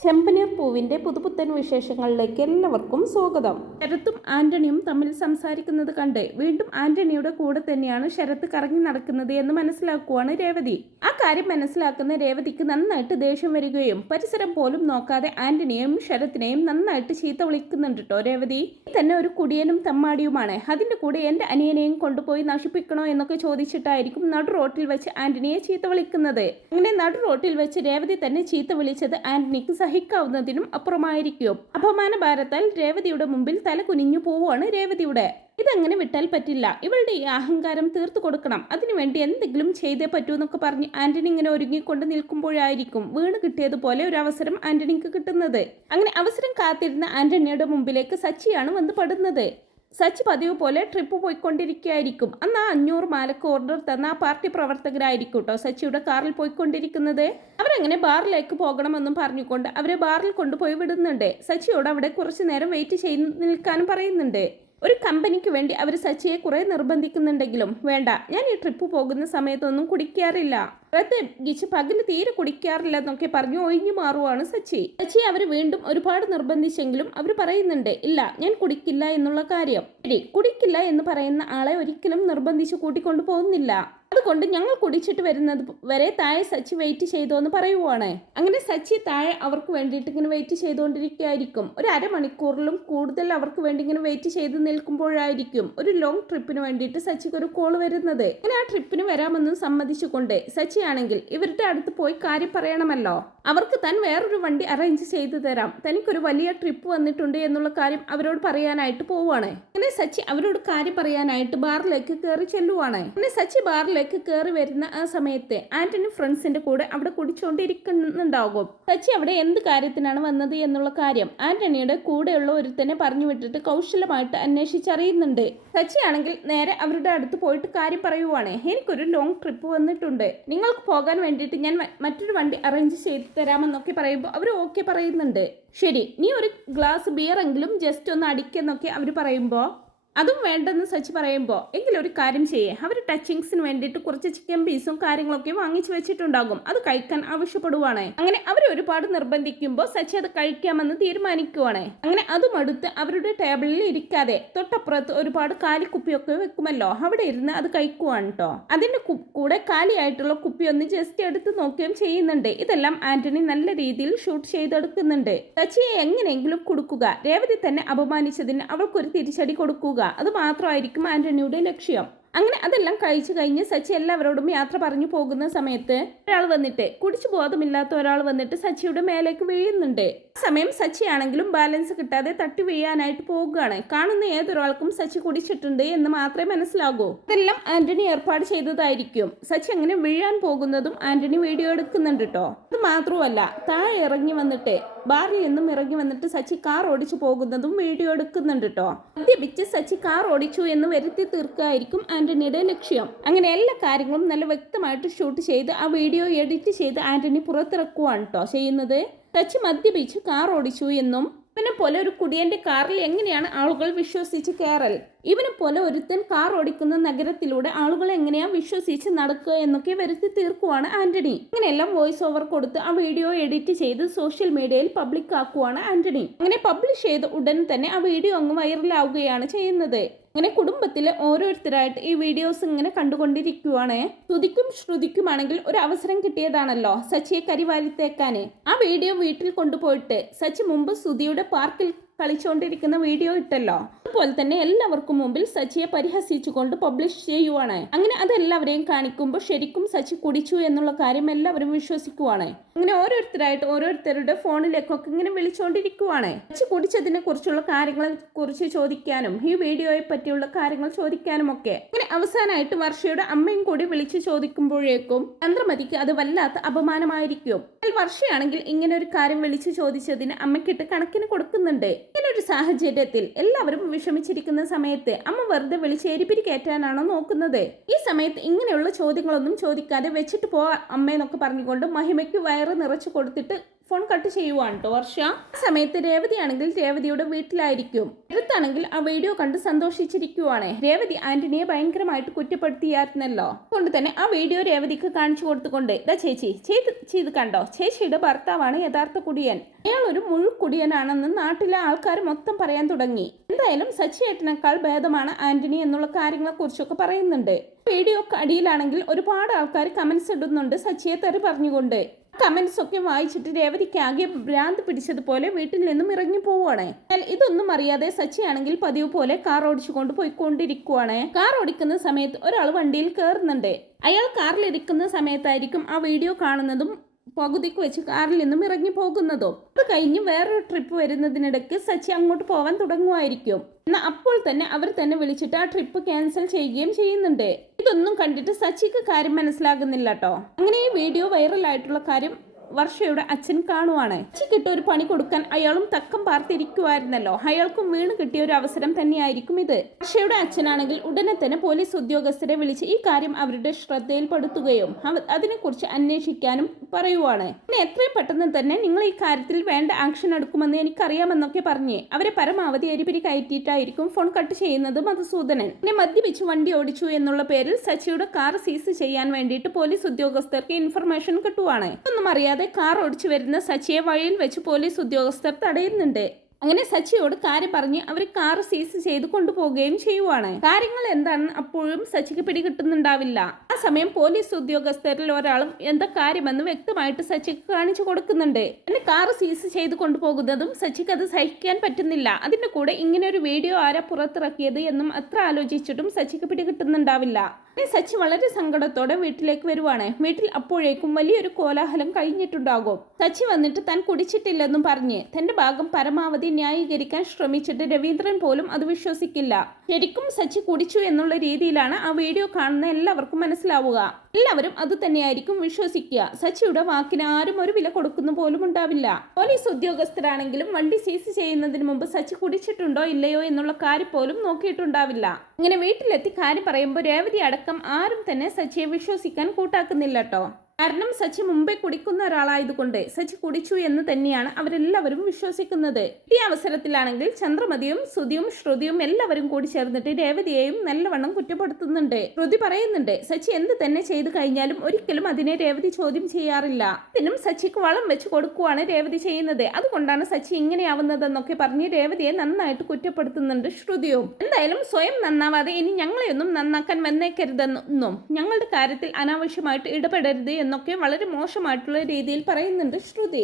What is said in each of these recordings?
ചെമ്പനീർ പൂവിന്റെ പുതുപുത്തൻ വിശേഷങ്ങളിലേക്ക് എല്ലാവർക്കും സ്വാഗതം. ശരത്തും ആന്റണിയും തമ്മിൽ സംസാരിക്കുന്നത് കണ്ട് വീണ്ടും ആന്റണിയുടെ കൂടെ തന്നെയാണ് ശരത്ത് കറങ്ങി നടക്കുന്നത് എന്ന് മനസ്സിലാക്കുവാണ് രേവതി. ആ കാര്യം മനസ്സിലാക്കുന്ന രേവതിക്ക് നന്നായിട്ട് ദേഷ്യം വരികയും പരിസരം പോലും നോക്കാതെ ആന്റണിയെയും ശരത്തിനെയും നന്നായിട്ട് ചീത്ത വിളിക്കുന്നുണ്ട് കേട്ടോ രേവതി. തന്നെ ഒരു കുടിയനും തമ്മാടിയുമാണ്, അതിന്റെ കൂടെ എന്റെ അനിയനെയും കൊണ്ടുപോയി നശിപ്പിക്കണോ എന്നൊക്കെ ചോദിച്ചിട്ടായിരിക്കും നടു റോട്ടിൽ വെച്ച് ആന്റണിയെ ചീത്ത വിളിക്കുന്നത്. അങ്ങനെ നടു റോട്ടിൽ വെച്ച് രേവതി തന്നെ ചീത്ത വിളിച്ചത് ആന്റണിക്ക് സഹിക്കാവുന്നതിനും അപ്പുറമായിരിക്കും. അപമാന ഭാരത്താൽ രേവതിയുടെ മുമ്പിൽ തല കുനിഞ്ഞു പോവുകയാണ് രേവതിയുടെ. ഇതങ്ങനെ വിട്ടാൽ പറ്റില്ല, ഇവളുടെ ഈ അഹങ്കാരം തീർത്തു കൊടുക്കണം, അതിനുവേണ്ടി എന്തെങ്കിലും ചെയ്തേ പറ്റൂ എന്നൊക്കെ പറഞ്ഞ് ആന്റണി ഇങ്ങനെ ഒരുങ്ങിക്കൊണ്ട് നിൽക്കുമ്പോഴായിരിക്കും വീണ് കിട്ടിയതുപോലെ ഒരു അവസരം ആന്റണിക്ക് കിട്ടുന്നത്. അങ്ങനെ അവസരം കാത്തിരുന്ന ആന്റണിയുടെ മുമ്പിലേക്ക് സച്ചിയാണ് വന്ന് പെടുന്നത്. സച്ചി പതിവ് പോലെ ട്രിപ്പ് പോയിക്കൊണ്ടിരിക്കുകയായിരിക്കും. അന്ന് ആ 500 മാലക്ക് ഓർഡർ തന്ന ആ പാർട്ടി പ്രവർത്തകരായിരിക്കും കേട്ടോ സച്ചിയുടെ കാറിൽ പോയിക്കൊണ്ടിരിക്കുന്നത്. അവരങ്ങനെ ബാറിലേക്ക് പോകണമെന്നും പറഞ്ഞുകൊണ്ട് അവരെ ബാറിൽ കൊണ്ടുപോയി വിടുന്നുണ്ട്. സച്ചിയോട് അവിടെ കുറച്ചു നേരം വെയിറ്റ് ചെയ്ത് നിൽക്കാനും പറയുന്നുണ്ട്. ഒരു കമ്പനിക്ക് വേണ്ടി അവർ സച്ചിയെ കുറെ നിർബന്ധിക്കുന്നുണ്ടെങ്കിലും വേണ്ട, ഞാൻ ഈ ട്രിപ്പ് പോകുന്ന സമയത്തൊന്നും കുടിക്കാറില്ല, പ്രത്യേകിച്ച് പകല് തീരെ കുടിക്കാറില്ല എന്നൊക്കെ പറഞ്ഞു ഒഴിഞ്ഞു മാറുവാണ് സച്ചി. അവർ വീണ്ടും ഒരുപാട് നിർബന്ധിച്ചെങ്കിലും അവർ പറയുന്നുണ്ട് ഇല്ല, ഞാൻ കുടിക്കില്ല എന്നുള്ള കാര്യം. ശരി, കുടിക്കില്ല എന്ന് പറയുന്ന ആളെ ഒരിക്കലും നിർബന്ധിച്ച് കൂട്ടിക്കൊണ്ടു പോകുന്നില്ല, അതുകൊണ്ട് ഞങ്ങൾ കുടിച്ചിട്ട് വരുന്നത് വരെ താഴെ സച്ചി വെയിറ്റ് ചെയ്തോ എന്ന് പറയുവാണ്. അങ്ങനെ സച്ചി താഴെ അവർക്ക് വേണ്ടിയിട്ട് ഇങ്ങനെ വെയിറ്റ് ചെയ്തുകൊണ്ടിരിക്കുകയായിരിക്കും. ഒരു അരമണിക്കൂറിലും കൂടുതൽ അവർക്ക് വേണ്ടി ഇങ്ങനെ വെയിറ്റ് ചെയ്ത് നിൽക്കുമ്പോഴായിരിക്കും ഒരു ലോങ് ട്രിപ്പിന് വേണ്ടിയിട്ട് സച്ചിക്ക് ഒരു കോൾ വരുന്നത്. അങ്ങനെ ആ ട്രിപ്പിന് വരാമെന്നും സമ്മതിച്ചുകൊണ്ട് സച്ചി ആണെങ്കിൽ ഇവരുടെ അടുത്ത് പോയി കാര്യം പറയണമല്ലോ, അവർക്ക് താൻ വേറൊരു വണ്ടി അറേഞ്ച് ചെയ്തു തരാം, തനിക്കൊരു വലിയ ട്രിപ്പ് വന്നിട്ടുണ്ട് എന്നുള്ള കാര്യം അവരോട് പറയാനായിട്ട് പോവുകയാണ്. അങ്ങനെ സച്ചി അവരോട് കാര്യം പറയാനായിട്ട് ബാറിലേക്ക് കയറി ചെല്ലുവാണ്. അങ്ങനെ സച്ചി ബാറിലേക്ക് കയറി വരുന്ന ആ സമയത്ത് ആന്റണി ഫ്രണ്ട്സിന്റെ കൂടെ അവിടെ കുടിച്ചുകൊണ്ടിരിക്കുന്നുണ്ടാകും. സച്ചി അവിടെ എന്ത് കാര്യത്തിനാണ് വന്നത് എന്നുള്ള കാര്യം ആന്റണിയുടെ കൂടെയുള്ള ഒരുത്തനെ പറഞ്ഞു വിട്ടിട്ട് കൗശലമായിട്ട് അന്വേഷിച്ചറിയുന്നുണ്ട്. സച്ചി ആണെങ്കിൽ നേരെ അവരുടെ അടുത്ത് പോയിട്ട് കാര്യം പറയുവാണ്. എനിക്കൊരു ലോങ് ട്രിപ്പ് വന്നിട്ടുണ്ട്, നിങ്ങൾക്ക് പോകാൻ വേണ്ടിയിട്ട് ഞാൻ മറ്റൊരു വണ്ടി അറേഞ്ച് ചെയ്ത് തരാമെന്നൊക്കെ പറയുമ്പോൾ അവർ ഓക്കെ പറയുന്നുണ്ട്. ശരി, നീ ഒരു ഗ്ലാസ് ബിയർ എങ്കിലും ജസ്റ്റ് ഒന്ന് അടിക്കെന്നൊക്കെ അവർ പറയുമ്പോൾ അതും വേണ്ടെന്ന് സച്ചി പറയുമ്പോൾ എങ്കിലും ഒരു കാര്യം ചെയ്യേ, അവർ ടച്ചിങ്സിന് വേണ്ടിയിട്ട് കുറച്ച് ചിക്കൻ പീസും കാര്യങ്ങളൊക്കെ വാങ്ങിച്ചു വെച്ചിട്ടുണ്ടാകും, അത് കഴിക്കാൻ ആവശ്യപ്പെടുവാണ്. അങ്ങനെ അവർ ഒരുപാട് നിർബന്ധിക്കുമ്പോൾ സച്ചി അത് കഴിക്കാമെന്ന് തീരുമാനിക്കുവാണ്. അങ്ങനെ അതും അടുത്ത് അവരുടെ ടേബിളിൽ ഇരിക്കാതെ തൊട്ടപ്പുറത്ത് ഒരുപാട് കാലിക്കുപ്പിയൊക്കെ വെക്കുമല്ലോ, അവിടെ ഇരുന്ന് അത് കഴിക്കുവാണ് കേട്ടോ. അതിന്റെ കൂടെ കാലിയായിട്ടുള്ള കുപ്പി ഒന്ന് ജസ്റ്റ് എടുത്ത് നോക്കുകയും ചെയ്യുന്നുണ്ട്. ഇതെല്ലാം ആന്റണി നല്ല രീതിയിൽ ഷൂട്ട് ചെയ്തെടുക്കുന്നുണ്ട്. സച്ചിയെ എങ്ങനെയെങ്കിലും കൊടുക്കുക, രേവതി തന്നെ അപമാനിച്ചതിന് അവൾക്കൊരു തിരിച്ചടി കൊടുക്കുക, അത് മാത്രമായിരിക്കും ആന്റണിയുടെ ലക്ഷ്യം. അങ്ങനെ അതെല്ലാം കഴിച്ചു കഴിഞ്ഞ് സച്ചി എല്ലാവരോടും യാത്ര പറഞ്ഞു പോകുന്ന സമയത്ത് ഒരാൾ വന്നിട്ട് കുടിച്ചു ബോധമില്ലാത്ത ഒരാൾ വന്നിട്ട് സച്ചിയുടെ മേലേക്ക് വീഴുന്നുണ്ട്. ആ സമയം സച്ചി ആണെങ്കിലും ബാലൻസ് കിട്ടാതെ തട്ടി വീഴാനായിട്ട് പോവുകയാണ്. കാണുന്ന ഏതൊരാൾക്കും സച്ചി കുടിച്ചിട്ടുണ്ട് എന്ന് മാത്രമേ മനസ്സിലാകൂ. ഇതെല്ലാം ആന്റണി ഏർപ്പാട് ചെയ്തതായിരിക്കും. സച്ചി അങ്ങനെ വീഴാൻ പോകുന്നതും ആന്റണി വീഡിയോ എടുക്കുന്നുണ്ട് കേട്ടോ. അത് മാത്രമല്ല, താഴെ ഇറങ്ങി വന്നിട്ട് ബാറിൽ നിന്നും ഇറങ്ങി വന്നിട്ട് സച്ചി കാർ ഓടിച്ചു പോകുന്നതും വീഡിയോ എടുക്കുന്നുണ്ട് കേട്ടോ. മദ്യപിച്ച് സച്ചി കാർ ഓടിച്ചു എന്ന് വരുത്തി തീർക്കായിരിക്കും ആന്റണിയുടെ ലക്ഷ്യം. അങ്ങനെ എല്ലാ കാര്യങ്ങളും നല്ല വ്യക്തമായിട്ട് ഷൂട്ട് ചെയ്ത് ആ വീഡിയോ എഡിറ്റ് ചെയ്ത് ആന്റണി പുറത്തിറക്കുവാണ് കേട്ടോ ചെയ്യുന്നത്. സച്ചി മദ്യപിച്ച് കാർ ഓടിച്ചു എന്നും ഇവനെ പോലെ ഒരു കുടിയന്റെ കാറിൽ എങ്ങനെയാണ് ആളുകൾ വിശ്വസിച്ച് കയറൽ, ഇവനെ പോലെ ഒരുത്തൻ കാർ ഓടിക്കുന്ന നഗരത്തിലൂടെ ആളുകൾ എങ്ങനെയാ വിശ്വസിച്ച് നടക്കുക എന്നൊക്കെ വരുത്തി തീർക്കുവാണ് ആന്റണി. ഇങ്ങനെയെല്ലാം വോയിസ് ഓവർ കൊടുത്ത് ആ വീഡിയോ എഡിറ്റ് ചെയ്ത് സോഷ്യൽ മീഡിയയിൽ പബ്ലിക് ആക്കുവാണ് ആന്റണി. അങ്ങനെ പബ്ലിഷ് ചെയ്ത ഉടൻ തന്നെ ആ വീഡിയോ അങ്ങ് വൈറലാവുകയാണ് ചെയ്യുന്നത്. അങ്ങനെ കുടുംബത്തിലെ ഓരോരുത്തരായിട്ട് ഈ വീഡിയോസ് ഇങ്ങനെ കണ്ടുകൊണ്ടിരിക്കുവാണ്. ശ്രുതിക്കും ശ്രുതിക്കുമാണെങ്കിൽ ഒരു അവസരം കിട്ടിയതാണല്ലോ സച്ചിയെ കരിവാരിത്തേക്കാന്. ആ വീഡിയോ വീട്ടിൽ കൊണ്ടുപോയിട്ട് സച്ചി മുമ്പ് ശ്രുതിയുടെ പാർക്കിൽ കളിച്ചുകൊണ്ടിരിക്കുന്ന വീഡിയോ ഇട്ടല്ലോ, അതുപോലെ തന്നെ എല്ലാവർക്കും മുമ്പിൽ സച്ചിയെ പരിഹസിച്ചുകൊണ്ട് പബ്ലിഷ് ചെയ്യുവാണ്. അങ്ങനെ അതെല്ലാവരെയും കാണിക്കുമ്പോൾ ശരിക്കും സച്ചി കുടിച്ചു എന്നുള്ള കാര്യം എല്ലാവരും വിശ്വസിക്കുവാണ്. അങ്ങനെ ഓരോരുത്തരായിട്ട് ഓരോരുത്തരുടെ ഫോണിലേക്കൊക്കെ ഇങ്ങനെ വിളിച്ചുകൊണ്ടിരിക്കുവാണ്. സച്ചി കുടിച്ചതിനെ കുറിച്ചുള്ള കാര്യങ്ങളെ കുറിച്ച് ചോദിക്കാനും ഈ വീഡിയോയെ പറ്റിയുള്ള കാര്യങ്ങൾ ചോദിക്കാനും ഒക്കെ. അങ്ങനെ അവസാനമായിട്ട് വർഷയുടെ അമ്മയും കൂടി വിളിച്ചു ചോദിക്കുമ്പോഴേക്കും ചന്ദ്രമതിക്ക് അത് വല്ലാത്ത അപമാനമായിരിക്കും. വർഷയാണെങ്കിൽ ഇങ്ങനെ ഒരു കാര്യം വിളിച്ചു ചോദിച്ചതിന് അമ്മയ്ക്കിട്ട് കണക്കിന് കൊടുക്കുന്നുണ്ട്. ഇങ്ങനൊരു സാഹചര്യത്തിൽ എല്ലാവരും വിഷമിച്ചിരിക്കുന്ന സമയത്ത് അമ്മ വെറുതെ വിളിച്ച് എരിപിരി കയറ്റാനാണോ നോക്കുന്നത്? ഈ സമയത്ത് ഇങ്ങനെയുള്ള ചോദ്യങ്ങളൊന്നും ചോദിക്കാതെ വെച്ചിട്ട് പോവാ അമ്മയെന്നൊക്കെ പറഞ്ഞുകൊണ്ട് മഹിമയ്ക്ക് വയറ് നിറച്ചു കൊടുത്തിട്ട് ഫോൺ കട്ട് ചെയ്യുവാണ് കേട്ടോ വർഷ. ആ സമയത്ത് രേവതിയാണെങ്കിൽ രേവതിയുടെ വീട്ടിലായിരിക്കും. അടുത്താണെങ്കിൽ ആ വീഡിയോ കണ്ട് സന്തോഷിച്ചിരിക്കുവാണ്. രേവതി ആന്റണിയെ ഭയങ്കരമായിട്ട് കുറ്റപ്പെടുത്തിയായിരുന്നല്ലോ. അതുകൊണ്ട് തന്നെ ആ വീഡിയോ രേവതിക്ക് കാണിച്ചു കൊടുത്തുകൊണ്ട് ഇതാ ചേച്ചി ചെയ്ത് കണ്ടോ, ചേച്ചിയുടെ ഭർത്താവാണ് യഥാർത്ഥ കുടിയൻ, അയാൾ ഒരു മുഴുക്കുടിയനാണെന്ന് നാട്ടിലെ ആൾക്കാർ മൊത്തം പറയാൻ തുടങ്ങി. എന്തായാലും സച്ചിയേട്ടനേക്കാൾ ഭേദമാണ് ആന്റണി എന്നുള്ള കാര്യങ്ങളെ കുറിച്ചൊക്കെ പറയുന്നുണ്ട്. വീഡിയോ അടിയിലാണെങ്കിൽ ഒരുപാട് ആൾക്കാർ കമന്റ്സ് ഇടുന്നുണ്ട് സച്ചിയെ തെറി പറഞ്ഞുകൊണ്ട്. കമന്റ്സ് ഒക്കെ വായിച്ചിട്ട് രേവതിക്ക് ആകെ ഭ്രാന്ത് പിടിച്ചതുപോലെ വീട്ടിൽ നിന്നും ഇറങ്ങി പോവുകയാണ്. എന്നാൽ ഇതൊന്നും അറിയാതെ സച്ചിയാണെങ്കിൽ പതിവ് പോലെ കാർ ഓടിച്ചുകൊണ്ട് പോയിക്കൊണ്ടിരിക്കുവാണ്. കാർ ഓടിക്കുന്ന സമയത്ത് ഒരാൾ വണ്ടിയിൽ കയറുന്നുണ്ട്. അയാൾ കാറിലിരിക്കുന്ന സമയത്തായിരിക്കും ആ വീഡിയോ കാണുന്നതും പകുതിക്ക് വെച്ച് കാറിൽ നിന്നും ഇറങ്ങി പോകുന്നതോ. അത് കഴിഞ്ഞ് വേറൊരു ട്രിപ്പ് വരുന്നതിനിടയ്ക്ക് സച്ചി അങ്ങോട്ട് പോവാൻ തുടങ്ങുമായിരിക്കും. എന്നാൽ അപ്പോൾ തന്നെ അവർ തന്നെ വിളിച്ചിട്ട് ആ ട്രിപ്പ് ക്യാൻസൽ ചെയ്യുകയും ചെയ്യുന്നുണ്ട്. ഇതൊന്നും കണ്ടിട്ട് സച്ചിക്ക് കാര്യം മനസ്സിലാകുന്നില്ല കേട്ടോ. അങ്ങനെ ഈ വീഡിയോ വൈറലായിട്ടുള്ള കാര്യം വർഷയുടെ അച്ഛൻ കാണുവാണ്. സച്ചിക്കിട്ട് ഒരു പണി കൊടുക്കാൻ അയാളും തക്കം പാർത്തിരിക്കുവായിരുന്നല്ലോ. അയാൾക്കും വീണ് കിട്ടിയ ഒരു അവസരം തന്നെയായിരിക്കും ഇത്. വർഷയുടെ അച്ഛനാണെങ്കിൽ ഉടനെ തന്നെ പോലീസ് ഉദ്യോഗസ്ഥരെ വിളിച്ച് ഈ കാര്യം അവരുടെ ശ്രദ്ധയിൽപ്പെടുത്തുകയും അതിനെക്കുറിച്ച് അന്വേഷിക്കാനും പറയുവാണ്. പിന്നെ എത്രയും പെട്ടെന്ന് തന്നെ നിങ്ങൾ ഈ കാര്യത്തിൽ വേണ്ട ആക്ഷൻ എടുക്കുമെന്ന് എനിക്കറിയാമെന്നൊക്കെ പറഞ്ഞ് അവരെ പരമാവധി എരിപിരി കയറ്റിയിട്ടായിരിക്കും ഫോൺ കട്ട് ചെയ്യുന്നത് മധുസൂദനൻ. പിന്നെ മദ്യപിച്ച് വണ്ടി ഓടിച്ചു എന്നുള്ള പേരിൽ സച്ചിയുടെ കാർ സീസ് ചെയ്യാൻ വേണ്ടിയിട്ട് പോലീസ് ഉദ്യോഗസ്ഥർക്ക് ഇൻഫർമേഷൻ കിട്ടുവാണ്. ഒന്നും അറിയാതെ കാർ ഓടിച്ചു വരുന്ന സച്ചിയെ വഴിയിൽ വെച്ച് പോലീസ് ഉദ്യോഗസ്ഥർ തടയുന്നുണ്ട്. അങ്ങനെ സച്ചിയോട് കാര്യം പറഞ്ഞ് അവർ കാർ സീസ് ചെയ്ത് കൊണ്ടുപോവുകയും ചെയ്യുവാണ്. കാര്യങ്ങൾ എന്താണെന്ന് അപ്പോഴും സച്ചിക്ക് പിടികിട്ടുന്നുണ്ടാവില്ല. ആ സമയം പോലീസ് ഉദ്യോഗസ്ഥരിൽ ഒരാളും എന്താ കാര്യമെന്ന് വ്യക്തമായിട്ട് സച്ചിക്ക് കാണിച്ചു കൊടുക്കുന്നുണ്ട്. എന്നെ കാർ സീസ് ചെയ്ത് കൊണ്ടുപോകുന്നതും സച്ചിക്ക് അത് സഹിക്കാൻ പറ്റുന്നില്ല. അതിന്റെ കൂടെ ഇങ്ങനെ ഒരു വീഡിയോ ആരാ പുറത്തിറക്കിയത് എന്നും അത്ര ആലോചിച്ചിട്ടും സച്ചിക്ക് പിടികിട്ടുന്നുണ്ടാവില്ല. സച്ചി വളരെ സങ്കടത്തോടെ വീട്ടിലേക്ക് വരുവാണ്. വീട്ടിൽ അപ്പോഴേക്കും വലിയൊരു കോലാഹലം കഴിഞ്ഞിട്ടുണ്ടാകും. സച്ചി വന്നിട്ട് താൻ കുടിച്ചിട്ടില്ലെന്നും പറഞ്ഞ് തന്റെ ഭാഗം പരമാവധി ന്യായീകരിക്കാൻ ശ്രമിച്ചിട്ട് രവീന്ദ്രൻ പോലും അത് വിശ്വസിക്കില്ല. ശരിക്കും സച്ചി കുടിച്ചു എന്നുള്ള രീതിയിലാണ് ആ വീഡിയോ കാണുന്ന എല്ലാവർക്കും മനസ്സിലാവുക. എല്ലാവരും അത് തന്നെയായിരിക്കും വിശ്വസിക്കുക. സച്ചിയുടെ വാക്കിന് ആരും ഒരു വില കൊടുക്കുന്ന പോലും ഉണ്ടാവില്ല. പോലീസ് ഉദ്യോഗസ്ഥരാണെങ്കിലും വണ്ടി സീസ് ചെയ്യുന്നതിന് മുമ്പ് സച്ചി കുടിച്ചിട്ടുണ്ടോ ഇല്ലയോ എന്നുള്ള കാര്യം പോലും നോക്കിയിട്ടുണ്ടാവില്ല. ഇങ്ങനെ വീട്ടിലെത്തി കാര്യം പറയുമ്പോൾ രേവതി അടക്കം ആരും തന്നെ സച്ചിയെ വിശ്വസിക്കാൻ കൂട്ടാക്കുന്നില്ല കേട്ടോ. കാരണം സച്ചി മുമ്പേ കുടിക്കുന്ന ഒരാളായതുകൊണ്ട് സച്ചി കുടിച്ചു എന്ന് തന്നെയാണ് അവരെല്ലാവരും വിശ്വസിക്കുന്നത്. ഈ അവസരത്തിലാണെങ്കിൽ ചന്ദ്രമതിയും സുധിയും ശ്രുതിയും എല്ലാവരും കൂടി ചേർന്നിട്ട് രേവതിയെയും നല്ലവണ്ണം കുറ്റപ്പെടുത്തുന്നുണ്ട്. ശ്രുതി പറയുന്നുണ്ട് സച്ചി എന്ത് തന്നെ ചെയ്തു കഴിഞ്ഞാലും ഒരിക്കലും അതിനെ രേവതി ചോദ്യം ചെയ്യാറില്ല. ഇതിനും സച്ചിക്ക് വളം വെച്ച് കൊടുക്കുവാണ് രേവതി ചെയ്യുന്നത്. അതുകൊണ്ടാണ് സച്ചി ഇങ്ങനെയാവുന്നതെന്നൊക്കെ പറഞ്ഞ് രേവതിയെ നന്നായിട്ട് കുറ്റപ്പെടുത്തുന്നുണ്ട് ശ്രുതിയും. എന്തായാലും സ്വയം നന്നാവാതെ ഇനി ഞങ്ങളെയൊന്നും നന്നാക്കാൻ വന്നേക്കരുതെന്നും ഞങ്ങളുടെ കാര്യത്തിൽ അനാവശ്യമായിട്ട് ഇടപെടരുത് എന്നൊക്കെ വളരെ മോശമായിട്ടുള്ള രീതിയിൽ പറയുന്നുണ്ട് ശ്രുതി.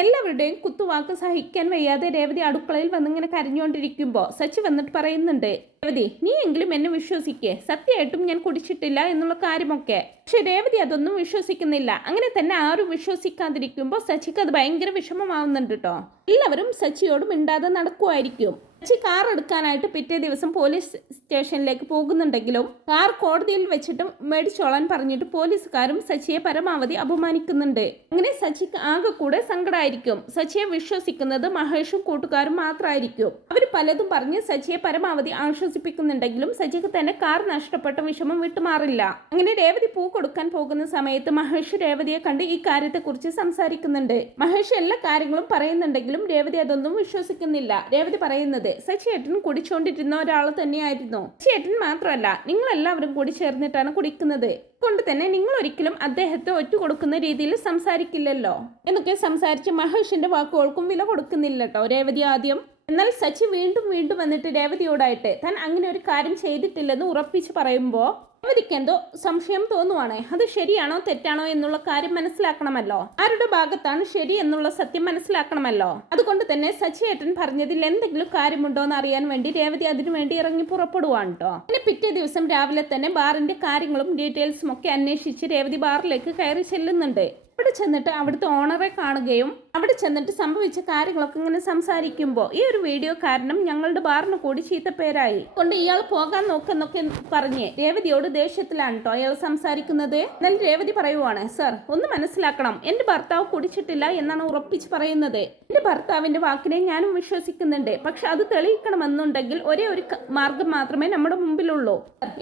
എല്ലാവരുടെയും കുത്തുവാക്ക് സഹിക്കാൻ വയ്യാതെ രേവതി അടുക്കളയിൽ വന്നിങ്ങനെ കരഞ്ഞുകൊണ്ടിരിക്കുമ്പോൾ സച്ചി വന്നിട്ട് പറയുന്നുണ്ട് രേവതി നീ എങ്കിലും എന്നെ വിശ്വസിക്കേ, സത്യമായിട്ടും ഞാൻ കുടിച്ചിട്ടില്ല എന്നുള്ള കാര്യമൊക്കെ. പക്ഷെ രേവതി അതൊന്നും വിശ്വസിക്കുന്നില്ല. അങ്ങനെ തന്നെ ആരും വിശ്വസിക്കാതിരിക്കുമ്പോൾ സച്ചിക്ക് അത് ഭയങ്കര വിഷമമാവുന്നുണ്ട് കേട്ടോ. എല്ലാവരും സച്ചിയോട് മിണ്ടാതെ നടക്കുമായിരിക്കും. സച്ചി കാർ എടുക്കാനായിട്ട് പിറ്റേ ദിവസം പോലീസ് സ്റ്റേഷനിലേക്ക് പോകുന്നുണ്ടെങ്കിലും കാർ കോടതിയിൽ വെച്ചിട്ട് മേടിച്ചോളാൻ പറഞ്ഞിട്ട് പോലീസുകാരും സച്ചിയെ പരമാവധി അപമാനിക്കുന്നുണ്ട്. അങ്ങനെ സച്ചിക്ക് ആകെ കൂടെ സങ്കടമായിരിക്കും. സച്ചിയെ വിശ്വസിക്കുന്നത് മഹേഷും കൂട്ടുകാരും മാത്രമായിരിക്കും. അവർ പലതും പറഞ്ഞ് സച്ചിയെ പരമാവധി ആശ്വസിപ്പിക്കുന്നുണ്ടെങ്കിലും സച്ചിക്ക് തന്നെ കാർ നഷ്ടപ്പെട്ട വിഷമം വിട്ടുമാറില്ല. അങ്ങനെ രേവതി പൂ കൊടുക്കാൻ പോകുന്ന സമയത്ത് മഹേഷ് രേവതിയെ കണ്ട് ഈ കാര്യത്തെക്കുറിച്ച് സംസാരിക്കുന്നുണ്ട്. മഹേഷ് എല്ലാ കാര്യങ്ങളും പറയുന്നുണ്ടെങ്കിലും രേവതി അതൊന്നും വിശ്വസിക്കുന്നില്ല. രേവതി പറയുന്നത് സച്ചിയേട്ടൻ കുടിച്ചോണ്ടിരുന്ന ഒരാൾ തന്നെയായിരുന്നു. സച്ചിയേട്ടൻ മാത്രമല്ല നിങ്ങളെല്ലാവരും കൂടി ചേർന്നിട്ടാണ് കുടിക്കുന്നത്. കൊണ്ട് തന്നെ നിങ്ങൾ ഒരിക്കലും അദ്ദേഹത്തെ ഒറ്റ കൊടുക്കുന്ന രീതിയിൽ സംസാരിക്കില്ലല്ലോ എന്നൊക്കെ സംസാരിച്ച് മഹേഷിന്റെ വാക്കുകൾക്കും വില കൊടുക്കുന്നില്ല കേട്ടോ രേവതി ആദ്യം. എന്നാൽ സച്ചി വീണ്ടും വന്നിട്ട് രേവതിയോടായിട്ട് താൻ അങ്ങനെ ഒരു കാര്യം ചെയ്തിട്ടില്ലെന്ന് ഉറപ്പിച്ച് പറയുമ്പോൾ രേവതിക്ക് എന്തോ സംശയം തോന്നുവാണ്. അത് ശരിയാണോ തെറ്റാണോ എന്നുള്ള കാര്യം മനസ്സിലാക്കണമല്ലോ. ആരുടെ ഭാഗത്താണ് ശരി എന്നുള്ള സത്യം മനസ്സിലാക്കണമല്ലോ. അതുകൊണ്ട് തന്നെ സച്ചിയേട്ടൻ പറഞ്ഞതിൽ എന്തെങ്കിലും കാര്യമുണ്ടോ എന്ന് അറിയാൻ വേണ്ടി രേവതി അതിനുവേണ്ടി ഇറങ്ങി പുറപ്പെടുവാണ് കേട്ടോ. പിന്നെ പിറ്റേ ദിവസം രാവിലെ തന്നെ ബാറിന്റെ കാര്യങ്ങളും ഡീറ്റെയിൽസും ഒക്കെ അന്വേഷിച്ച് രേവതി ബാറിലേക്ക് കയറി ചെല്ലുന്നുണ്ട്. അവിടെ ചെന്നിട്ട് അവിടുത്തെ ഓണറെ കാണുകയും അവിടെ ചെന്നിട്ട് സംഭവിച്ച കാര്യങ്ങളൊക്കെ ഇങ്ങനെ സംസാരിക്കുമ്പോൾ ഈ ഒരു വീഡിയോ കാരണം ഞങ്ങളുടെ ബാറിന് കൂടി ചീത്തപ്പേരായി കൊണ്ട് ഇയാൾ പോകാൻ നോക്കെന്നൊക്കെ പറഞ്ഞ് രേവതിയോട് ദേഷ്യത്തിലാണ് കേട്ടോ അയാൾ സംസാരിക്കുന്നത്. എന്നാൽ രേവതി പറയുവാണ് സർ ഒന്ന് മനസ്സിലാക്കണം, എന്റെ ഭർത്താവ് കുടിച്ചിട്ടില്ല എന്നാണ് ഉറപ്പിച്ച് പറയുന്നത്. എന്റെ ഭർത്താവിന്റെ വാക്കിനെ ഞാനും വിശ്വസിക്കുന്നുണ്ട്. പക്ഷെ അത് തെളിയിക്കണമെന്നുണ്ടെങ്കിൽ ഒരേ ഒരു മാർഗം മാത്രമേ നമ്മുടെ മുമ്പിലുള്ളൂ.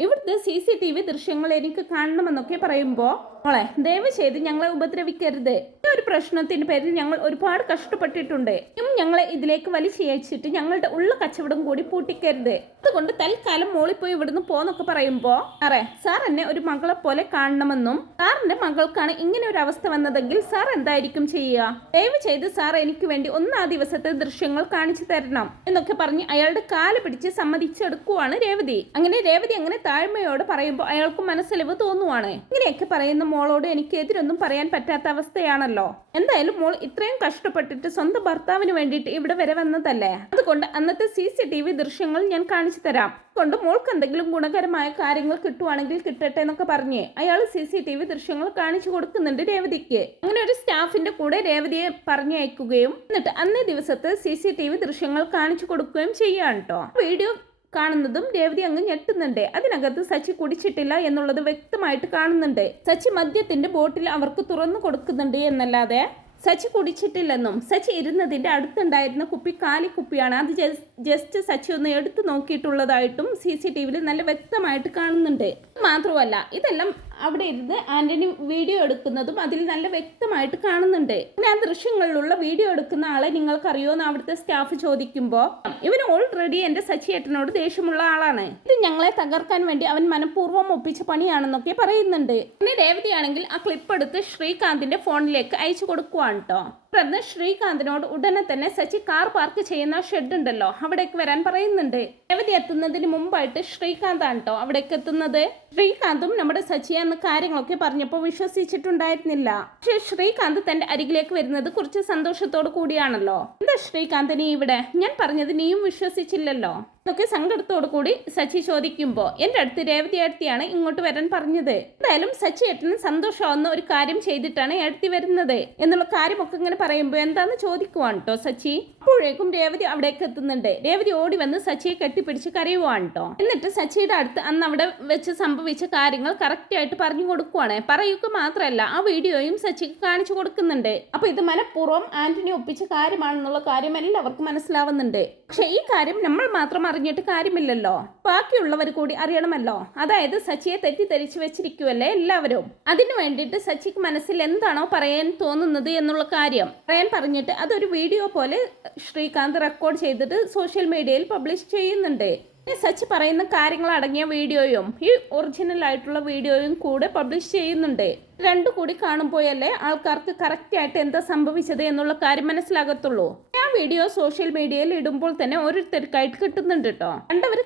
ഇവിടുത്തെ CCTV ദൃശ്യങ്ങൾ എനിക്ക് കാണണമെന്നൊക്കെ പറയുമ്പോൾ മോളെ ദയവ് ചെയ്ത് ഞങ്ങളെ ഉപദ്രവിക്കരുത്. ഈ ഒരു പ്രശ്നത്തിന്റെ പേരിൽ ഞങ്ങൾ ഒരുപാട് കഷ്ടപ്പെട്ടിട്ടുണ്ട്. ഞങ്ങളെ ഇതിലേക്ക് വലിച്ചയച്ചിട്ട് ഞങ്ങളുടെ ഉള്ള കച്ചവടം കൂടി പൂട്ടിക്കരുത്. അതുകൊണ്ട് തൽക്കാലം മോളിപ്പോയി ഇവിടുന്ന് പോന്നൊക്കെ പറയുമ്പോ സാർ എന്നെ ഒരു മകളെ പോലെ കാണണമെന്നും സാറിന്റെ മകൾക്കാണ് ഇങ്ങനെ ഒരു അവസ്ഥ വന്നതെങ്കിൽ സാർ എന്തായിരിക്കും ചെയ്യുക? ദയവ് ചെയ്ത് സാർ എനിക്ക് വേണ്ടി ആ ദിവസത്തെ ദൃശ്യങ്ങൾ കാണിച്ചു തരണം എന്നൊക്കെ പറഞ്ഞ് അയാളുടെ കാല് പിടിച്ച് സമ്മതിച്ചെടുക്കുവാണ് രേവതി. അങ്ങനെ താഴ്മയോട് പറയുമ്പോൾ അയാൾക്ക് മനസ്സലിവ് തോന്നുവാണ്. ഇങ്ങനെയൊക്കെ പറയുന്ന മോളോട് എനിക്ക് എതിരൊന്നും പറയാൻ പറ്റാത്ത അവസ്ഥയാണല്ലോ. എന്തായാലും മോൾ ഇത്രയും കഷ്ടപ്പെട്ടിട്ട് സ്വന്തം ഭർത്താവിന് വേണ്ടിയിട്ട് ഇവിടെ വരെ വന്നതല്ലേ, അതുകൊണ്ട് അന്നത്തെ CCTV ദൃശ്യങ്ങൾ ഞാൻ കാണിച്ചു തരാം. കൊണ്ട് മോൾക്ക് എന്തെങ്കിലും ഗുണകരമായ കാര്യങ്ങൾ കിട്ടുവാണെങ്കിൽ കിട്ടട്ടെ എന്നൊക്കെ പറഞ്ഞ് അയാൾ CCTV ദൃശ്യങ്ങൾ കാണിച്ചു കൊടുക്കുന്നുണ്ട് രേവതിക്ക്. അങ്ങനെ ഒരു സ്റ്റാഫിന്റെ കൂടെ രേവതിയെ പറഞ്ഞയക്കുകയും എന്നിട്ട് അന്നേ ദിവസത്തെ CCTV ദൃശ്യങ്ങൾ കാണിച്ചു കൊടുക്കുകയും ചെയ്യാണ് കേട്ടോ. വീഡിയോ കാണുന്നതും രേവതി അങ്ങ് ഞെട്ടുന്നുണ്ട്. അതിനകത്ത് സച്ചി കുടിച്ചിട്ടില്ല എന്നുള്ളത് വ്യക്തമായിട്ട് കാണുന്നുണ്ട്. സച്ചി മദ്യത്തിന്റെ ബോട്ടിൽ അവർക്ക് തുറന്നു കൊടുക്കുന്നുണ്ട് എന്നല്ലാതെ സച്ചി കുടിച്ചിട്ടില്ലെന്നും സച്ചി ഇരുന്നതിന്റെ അടുത്തുണ്ടായിരുന്ന കുപ്പി കാലിക്കുപ്പിയാണ്, അത് ജസ്റ്റ് സച്ചി ഒന്ന് എടുത്തു നോക്കിയിട്ടുള്ളതായിട്ടും CCTVയിൽ നല്ല വ്യക്തമായിട്ട് കാണുന്നുണ്ട്. മാത്രമല്ല ഇതെല്ലാം അവിടെ ഇരുന്ന് ആന്റണി വീഡിയോ എടുക്കുന്നതും അതിൽ നല്ല വ്യക്തമായിട്ട് കാണുന്നുണ്ട്. പിന്നെ ആ ദൃശ്യങ്ങളിലുള്ള വീഡിയോ എടുക്കുന്ന ആളെ നിങ്ങൾക്കറിയോ എന്ന് അവിടുത്തെ സ്റ്റാഫ് ചോദിക്കുമ്പോൾ ഇവൻ ഓൾറെഡി എന്റെ സച്ചിയേട്ടനോട് ദേഷ്യമുള്ള ആളാണ്, ഇത് ഞങ്ങളെ തകർക്കാൻ വേണ്ടി അവൻ മനഃപൂർവ്വം ഒപ്പിച്ച പണിയാണെന്നൊക്കെ പറയുന്നുണ്ട്. പിന്നെ രേവതിയാണെങ്കിൽ ആ ക്ലിപ്പ് എടുത്ത് ശ്രീകാന്തിന്റെ ഫോണിലേക്ക് അയച്ചു കൊടുക്കുവാണ് കേട്ടോ. തുടർന്ന് ശ്രീകാന്തിനോട് ഉടനെ തന്നെ സച്ചി കാർ പാർക്ക് ചെയ്യുന്ന ഷെഡ് ഉണ്ടല്ലോ അവിടേക്ക് വരാൻ പറയുന്നുണ്ട്. രേവതി എത്തുന്നതിന് മുമ്പായിട്ട് ശ്രീകാന്താണ് കേട്ടോ അവിടേക്ക് എത്തുന്നത്. ശ്രീകാന്തും നമ്മുടെ സച്ചി എന്ന കാര്യങ്ങളൊക്കെ പറഞ്ഞപ്പോൾ വിശ്വസിച്ചിട്ടുണ്ടായിരുന്നില്ല. പക്ഷെ ശ്രീകാന്ത് തന്റെ അരികിലേക്ക് വരുന്നത് കുറച്ച് സന്തോഷത്തോടു കൂടിയാണല്ലോ. എന്താ ശ്രീകാന്ത് നീ ഇവിടെ? ഞാൻ പറഞ്ഞത് നീയും വിശ്വസിച്ചില്ലല്ലോ എന്നൊക്കെ സങ്കടത്തോടു കൂടി സച്ചി ചോദിക്കുമ്പോൾ എൻ്റെ അടുത്ത് രേവതി ഏടത്തിയാണ് ഇങ്ങോട്ട് വരാൻ പറഞ്ഞത്. എന്തായാലും സച്ചി ഏട്ടന് സന്തോഷമാവുന്ന ഒരു കാര്യം ചെയ്തിട്ടാണ് ഏടത്തി വരുന്നത് എന്നുള്ള കാര്യമൊക്കെ ഇങ്ങനെ പറയുമ്പോൾ എന്താന്ന് ചോദിക്കുവാണ് കേട്ടോ സച്ചി. അപ്പോഴേക്കും രേവതി അവിടേക്ക് എത്തുന്നുണ്ട്. രേവതി ഓടി വന്ന് സച്ചിയെ കെട്ടിപ്പിടിച്ച് കരയുവാണ് കേട്ടോ. എന്നിട്ട് സച്ചിയുടെ അടുത്ത് അന്ന് അവിടെ വെച്ച് സംഭവിച്ച കാര്യങ്ങൾ കറക്റ്റ് ആയിട്ട് പറഞ്ഞു കൊടുക്കുവാണ്. പറയുക മാത്രമല്ല ആ വീഡിയോയും സച്ചിക്ക് കാണിച്ചു കൊടുക്കുന്നുണ്ട്. അപ്പൊ ഇത് മനഃപൂർവ്വം ആന്റണി ഒപ്പിച്ച കാര്യമാണെന്നുള്ള കാര്യം എല്ലാവർക്കും മനസ്സിലാവുന്നുണ്ട്. പക്ഷെ ഈ കാര്യം നമ്മൾ മാത്രം അറിഞ്ഞിട്ട് കാര്യമില്ലല്ലോ, ബാക്കിയുള്ളവർ കൂടി അറിയണമല്ലോ. അതായത് സച്ചിയെ തെറ്റിദ്ധരിച്ചു വെച്ചിരിക്കുവല്ലേ എല്ലാവരും. അതിനു വേണ്ടിയിട്ട് സച്ചിക്ക് മനസ്സിൽ എന്താണോ പറയാൻ തോന്നുന്നത് എന്നുള്ള കാര്യം പറഞ്ഞിട്ട് അതൊരു വീഡിയോ പോലെ ശ്രീകാന്ത് റെക്കോർഡ് ചെയ്തിട്ട് സോഷ്യൽ മീഡിയയിൽ പബ്ലിഷ് ചെയ്യുന്നുണ്ട്. സച്ചി പറയുന്ന കാര്യങ്ങൾ അടങ്ങിയ വീഡിയോയും ഈ ഒറിജിനൽ ആയിട്ടുള്ള വീഡിയോയും കൂടെ പബ്ലിഷ് ചെയ്യുന്നുണ്ട്. രണ്ടും കൂടി കാണുമ്പോഴല്ലേ ആൾക്കാർക്ക് കറക്റ്റ് ആയിട്ട് എന്താ സംഭവിച്ചത് എന്നുള്ള കാര്യം മനസ്സിലാകത്തുള്ളൂ. ആ വീഡിയോ സോഷ്യൽ മീഡിയയിൽ ഇടുമ്പോൾ തന്നെ ഓരോരുത്തർക്കായിട്ട് കിട്ടുന്നുണ്ട് കേട്ടോ.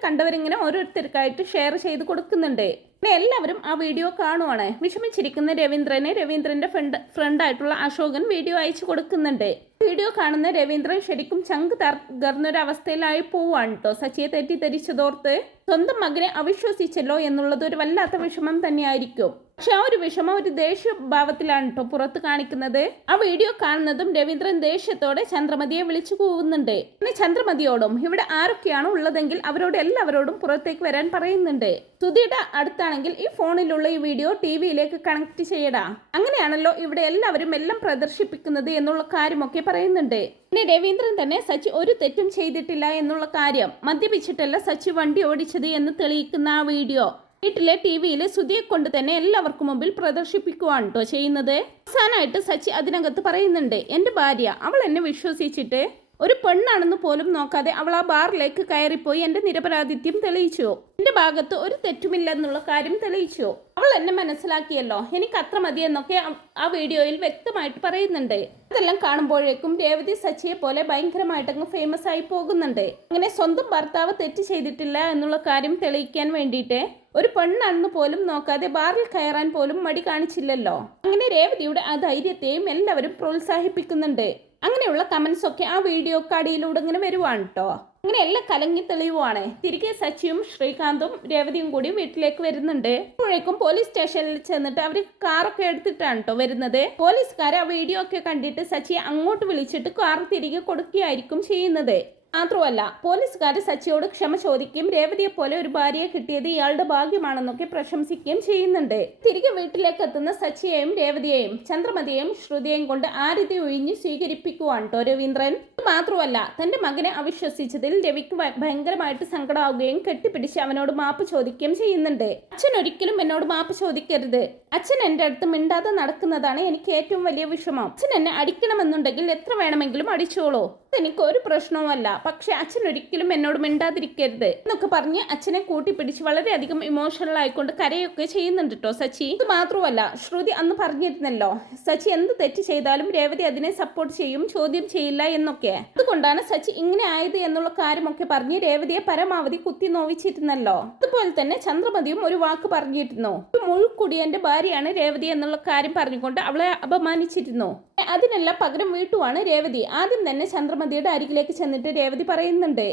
കണ്ടവരിങ്ങനെ ഓരോരുത്തർക്കായിട്ട് ഷെയർ ചെയ്ത് കൊടുക്കുന്നുണ്ട്. എല്ലാവരും ആ വീഡിയോ കാണുവാണ്. വിഷമിച്ചിരിക്കുന്ന രവീന്ദ്രന്റെ ഫ്രണ്ടായിട്ടുള്ള അശോകൻ വീഡിയോ അയച്ചു കൊടുക്കുന്നുണ്ട്. വീഡിയോ കാണുന്ന രവീന്ദ്രൻ ശരിക്കും ചങ്ക് തകർന്നൊരവസ്ഥയിലായി പോവാണ് കേട്ടോ. സച്ചിയെ തെറ്റിദ്ധരിച്ചതോർത്ത് സ്വന്തം മകനെ അവിശ്വസിച്ചല്ലോ എന്നുള്ളത് ഒരു വല്ലാത്ത വിഷമം തന്നെയായിരിക്കും. പക്ഷെ ആ ഒരു വിഷമം ഒരു ദേഷ്യഭാവത്തിലാണ് കേട്ടോ പുറത്ത് കാണിക്കുന്നത്. ആ വീഡിയോ കാണുന്നതും രവീന്ദ്രൻ ദേഷ്യത്തോടെ ചന്ദ്രമതിയെ വിളിച്ചു പോവുന്നുണ്ട്. പിന്നെ ചന്ദ്രമതിയോടും ഇവിടെ ആരൊക്കെയാണ് ഉള്ളതെങ്കിൽ അവരോട് എല്ലാവരോടും പുറത്തേക്ക് വരാൻ പറയുന്നുണ്ട്. സുധിയുടെ അടുത്താണെങ്കിൽ ഈ ഫോണിലുള്ള ഈ വീഡിയോ TV-യിലേക്ക് കണക്ട് ചെയ്യടാ, അങ്ങനെയാണല്ലോ ഇവിടെ എല്ലാവരും എല്ലാം പ്രദർശിപ്പിക്കുന്നത് എന്നുള്ള കാര്യമൊക്കെ പറയുന്നുണ്ട്. പിന്നെ രവീന്ദ്രൻ തന്നെ സച്ചി ഒരു തെറ്റും ചെയ്തിട്ടില്ല എന്നുള്ള കാര്യം, മദ്യപിച്ചിട്ടല്ല സച്ചി വണ്ടി ഓടിച്ചത് എന്ന് തെളിയിക്കുന്ന ആ വീഡിയോ വീട്ടിലെ TV-യിൽ സുധിയെ കൊണ്ട് തന്നെ എല്ലാവർക്കും മുമ്പിൽ പ്രദർശിപ്പിക്കുകയാണ് കേട്ടോ ചെയ്യുന്നത്. അവസാനമായിട്ട് സച്ചി അതിനകത്ത് പറയുന്നുണ്ട്, എൻ്റെ ഭാര്യ അവൾ എന്നെ വിശ്വസിച്ചിട്ട് ഒരു പെണ്ണാണെന്ന് പോലും നോക്കാതെ അവൾ ആ ബാറിലേക്ക് കയറിപ്പോയി എൻ്റെ നിരപരാധിത്യം തെളിയിച്ചു. എൻ്റെ ഭാഗത്ത് ഒരു തെറ്റുമില്ല എന്നുള്ള കാര്യം തെളിയിച്ചു. അവൾ എന്നെ മനസ്സിലാക്കിയല്ലോ, എനിക്ക് അത്ര മതി എന്നൊക്കെ ആ വീഡിയോയിൽ വ്യക്തമായിട്ട് പറയുന്നുണ്ട്. അതെല്ലാം കാണുമ്പോഴേക്കും രേവതി സച്ചിയെ പോലെ ഭയങ്കരമായിട്ടങ്ങ് ഫേമസ് ആയി പോകുന്നുണ്ട്. അങ്ങനെ സ്വന്തം ഭർത്താവ് തെറ്റ് ചെയ്തിട്ടില്ല എന്നുള്ള കാര്യം തെളിയിക്കാൻ വേണ്ടിയിട്ട് ഒരു പെണ്ണാണെന്ന് പോലും നോക്കാതെ ബാറിൽ കയറാൻ പോലും മടി കാണിച്ചില്ലല്ലോ. അങ്ങനെ രേവതിയുടെ ആ ധൈര്യത്തെയും എല്ലാവരും പ്രോത്സാഹിപ്പിക്കുന്നുണ്ട്. അങ്ങനെയുള്ള കമന്റ്സ് ഒക്കെ ആ വീഡിയോ അടിയിലൂടെ ഇങ്ങനെ വരുവാണ് കേട്ടോ. അങ്ങനെ എല്ലാം കലങ്ങി തെളിയുവാണ്. തിരികെ സച്ചിയും ശ്രീകാന്തും രേവതിയും കൂടി വീട്ടിലേക്ക് വരുന്നുണ്ട്. അപ്പോഴേക്കും പോലീസ് സ്റ്റേഷനിൽ ചെന്നിട്ട് അവർ കാറൊക്കെ എടുത്തിട്ടാണ് കേട്ടോ വരുന്നത്. പോലീസുകാർ ആ വീഡിയോ ഒക്കെ കണ്ടിട്ട് സച്ചിയെ അങ്ങോട്ട് വിളിച്ചിട്ട് കാർ തിരികെ കൊടുക്കുകയായിരിക്കും ചെയ്യുന്നത്. മാത്രമല്ല പോലീസുകാർ സച്ചിയോട് ക്ഷമ ചോദിക്കുകയും രേവതിയെ പോലെ ഒരു ഭാര്യയെ കിട്ടിയത് ഇയാളുടെ ഭാഗ്യമാണെന്നൊക്കെ പ്രശംസിക്കുകയും ചെയ്യുന്നുണ്ട്. തിരികെ വീട്ടിലേക്ക് എത്തുന്ന സച്ചിയെയും രേവതിയെയും ചന്ദ്രമതിയെയും ശ്രുതിയെയും കൊണ്ട് ആരതി ഒഴിഞ്ഞ് സ്വീകരിപ്പിക്കുവാണ് രവീന്ദ്രൻ. മാത്രമല്ല തന്റെ മകനെ അവിശ്വസിച്ചതിൽ രവിക്ക് ഭയങ്കരമായിട്ട് സങ്കടമാവുകയും കെട്ടിപ്പിടിച്ച് അവനോട് മാപ്പ് ചോദിക്കുകയും ചെയ്യുന്നുണ്ട്. അച്ഛൻ ഒരിക്കലും എന്നോട് മാപ്പ് ചോദിക്കരുത്. അച്ഛൻ എൻ്റെ അടുത്ത് മിണ്ടാതെ നടക്കുന്നതാണ് എനിക്ക് ഏറ്റവും വലിയ വിഷമം. അച്ഛൻ എന്നെ അടിക്കണമെന്നുണ്ടെങ്കിൽ എത്ര വേണമെങ്കിലും അടിച്ചോളൂ, എനിക്ക് ഒരു പ്രശ്നവുമല്ല. പക്ഷെ അച്ഛൻ ഒരിക്കലും എന്നോട് മിണ്ടാതിരിക്കരുത് എന്നൊക്കെ പറഞ്ഞ് അച്ഛനെ കൂട്ടിപ്പിടിച്ച് വളരെയധികം ഇമോഷണൽ ആയിക്കൊണ്ട് കരയൊക്കെ ചെയ്യുന്നുണ്ട് കേട്ടോ സച്ചി. ഇത് മാത്രമല്ല ശ്രുതി അന്ന് പറഞ്ഞിരുന്നല്ലോ സച്ചി എന്ത് തെറ്റ് ചെയ്താലും രേവതി അതിനെ സപ്പോർട്ട് ചെയ്യും, ചോദ്യം ചെയ്യില്ല എന്നൊക്കെ. അതുകൊണ്ടാണ് സച്ചി ഇങ്ങനെ ആയത് എന്നുള്ള കാര്യമൊക്കെ പറഞ്ഞ് രേവതിയെ പരമാവധി കുത്തി നോവിച്ചിരുന്നല്ലോ. അതുപോലെ തന്നെ ചന്ദ്രമതിയും ഒരു വാക്ക് പറഞ്ഞിരുന്നു. ഒരു മുഴുക്കുടിയന്റെ ഭാര്യയാണ് രേവതി എന്നുള്ള കാര്യം പറഞ്ഞുകൊണ്ട് അവളെ അപമാനിച്ചിരുന്നു. അതിനെല്ലാം പകരം വീട്ടുവാണ് രേവതി. ആദ്യം തന്നെ ചന്ദ്രമതിയുടെ അരികിലേക്ക് ചെന്നിട്ട് രേവതി പറയുന്നുണ്ട്,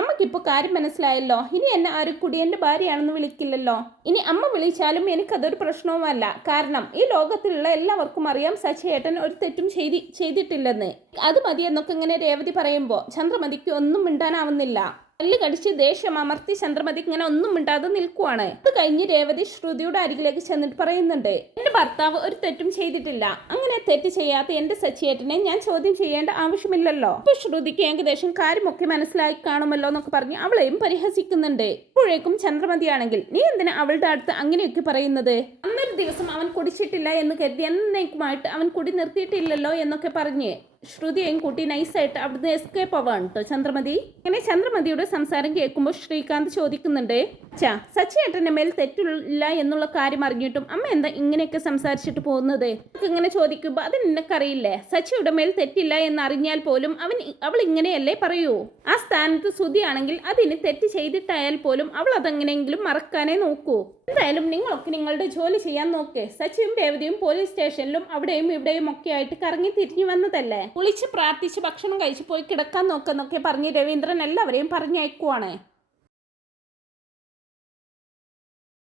അമ്മക്കിപ്പോ കാര്യം മനസ്സിലായല്ലോ, ഇനി എന്നെ ആരും കുടിയന്റെ ഭാര്യയാണെന്ന് വിളിക്കില്ലല്ലോ. ഇനി അമ്മ വിളിച്ചാലും എനിക്കതൊരു പ്രശ്നവുമല്ല. കാരണം ഈ ലോകത്തിലുള്ള എല്ലാവർക്കും അറിയാം സച്ചിയേട്ടൻ ഒരു തെറ്റും ചെയ്തിട്ടില്ലെന്ന്. അത് മതി എന്നൊക്കെ ഇങ്ങനെ രേവതി പറയുമ്പോ ചന്ദ്രമതിക്ക് ഒന്നും മിണ്ടാനാവുന്നില്ല. കല്ല് കടിച്ച് ദേഷ്യം അമർത്തി ചന്ദ്രമതി ഇങ്ങനെ ഒന്നും മിണ്ടാതെ നിൽക്കുവാണ്. അത് കഴിഞ്ഞ് രേവതി ശ്രുതിയുടെ അരികിലേക്ക് ചെന്നിട്ട് പറയുന്നുണ്ട്, എന്റെ ഭർത്താവ് ഒരു തെറ്റും ചെയ്തിട്ടില്ല. അങ്ങനെ തെറ്റ് ചെയ്യാത്ത എന്റെ സച്ചിയേട്ടനെ ഞാൻ ചോദ്യം ചെയ്യേണ്ട ആവശ്യമില്ലല്ലോ. ഇപ്പൊ ശ്രുതിക്ക് ഏകദേശം കാര്യമൊക്കെ മനസ്സിലായി കാണുമല്ലോ എന്നൊക്കെ പറഞ്ഞ് അവളെയും പരിഹസിക്കുന്നുണ്ട്. ഇപ്പോഴേക്കും ചന്ദ്രമതിയാണെങ്കിൽ നീ എന്തിനാ അവളുടെ അടുത്ത് അങ്ങനെയൊക്കെ പറയുന്നത്? അന്നൊരു ദിവസം അവൻ കുടിച്ചിട്ടില്ല എന്ന് കരുതി എന്നേക്കുമായിട്ട് അവൻ കുടി നിർത്തിയിട്ടില്ലല്ലോ എന്നൊക്കെ പറഞ്ഞ് ശ്രുതിയെയും കൂട്ടി നൈസായിട്ട് അവിടുന്ന് എസ്കേപ്പ് ആവാണ് കേട്ടോ ചന്ദ്രമതി. അങ്ങനെ ചന്ദ്രമതിയുടെ സംസാരം കേൾക്കുമ്പോൾ ശ്രീകാന്ത് ചോദിക്കുന്നുണ്ട്, സച്ചിയേട്ടൻ്റെ മേൽ തെറ്റില്ല എന്നുള്ള കാര്യം അറിഞ്ഞിട്ടും അമ്മ എന്താ ഇങ്ങനെയൊക്കെ സംസാരിച്ചിട്ട് പോകുന്നത്? ഇങ്ങനെ ചോദിക്കുമ്പോൾ അത് നിനക്കറിയില്ലേ, സച്ചിയുടെ മേൽ തെറ്റില്ല എന്നറിഞ്ഞാൽ പോലും അവൾ ഇങ്ങനെയല്ലേ പറയൂ. ആ സ്ഥാനത്ത് ശ്രുതിയാണെങ്കിൽ അതിന് തെറ്റ് ചെയ്തിട്ടായാൽ പോലും അവൾ അതെങ്ങനെയെങ്കിലും മറക്കാനേ നോക്കൂ. എന്തായാലും നിങ്ങളൊക്കെ നിങ്ങളുടെ ജോലി ചെയ്യാൻ നോക്ക്. സച്ചിയും രേവതിയും പോലീസ് സ്റ്റേഷനിലും അവിടെയും ഇവിടെയും ഒക്കെ ആയിട്ട് കറങ്ങി തിരിഞ്ഞു വന്നതല്ലേ. കുളിച്ച് പ്രാർത്ഥിച്ച് ഭക്ഷണം കഴിച്ച് പോയി കിടക്കാൻ നോക്കെന്നൊക്കെ പറഞ്ഞ് രവീന്ദ്രൻ എല്ലാവരെയും പറഞ്ഞയക്കുവാണ്.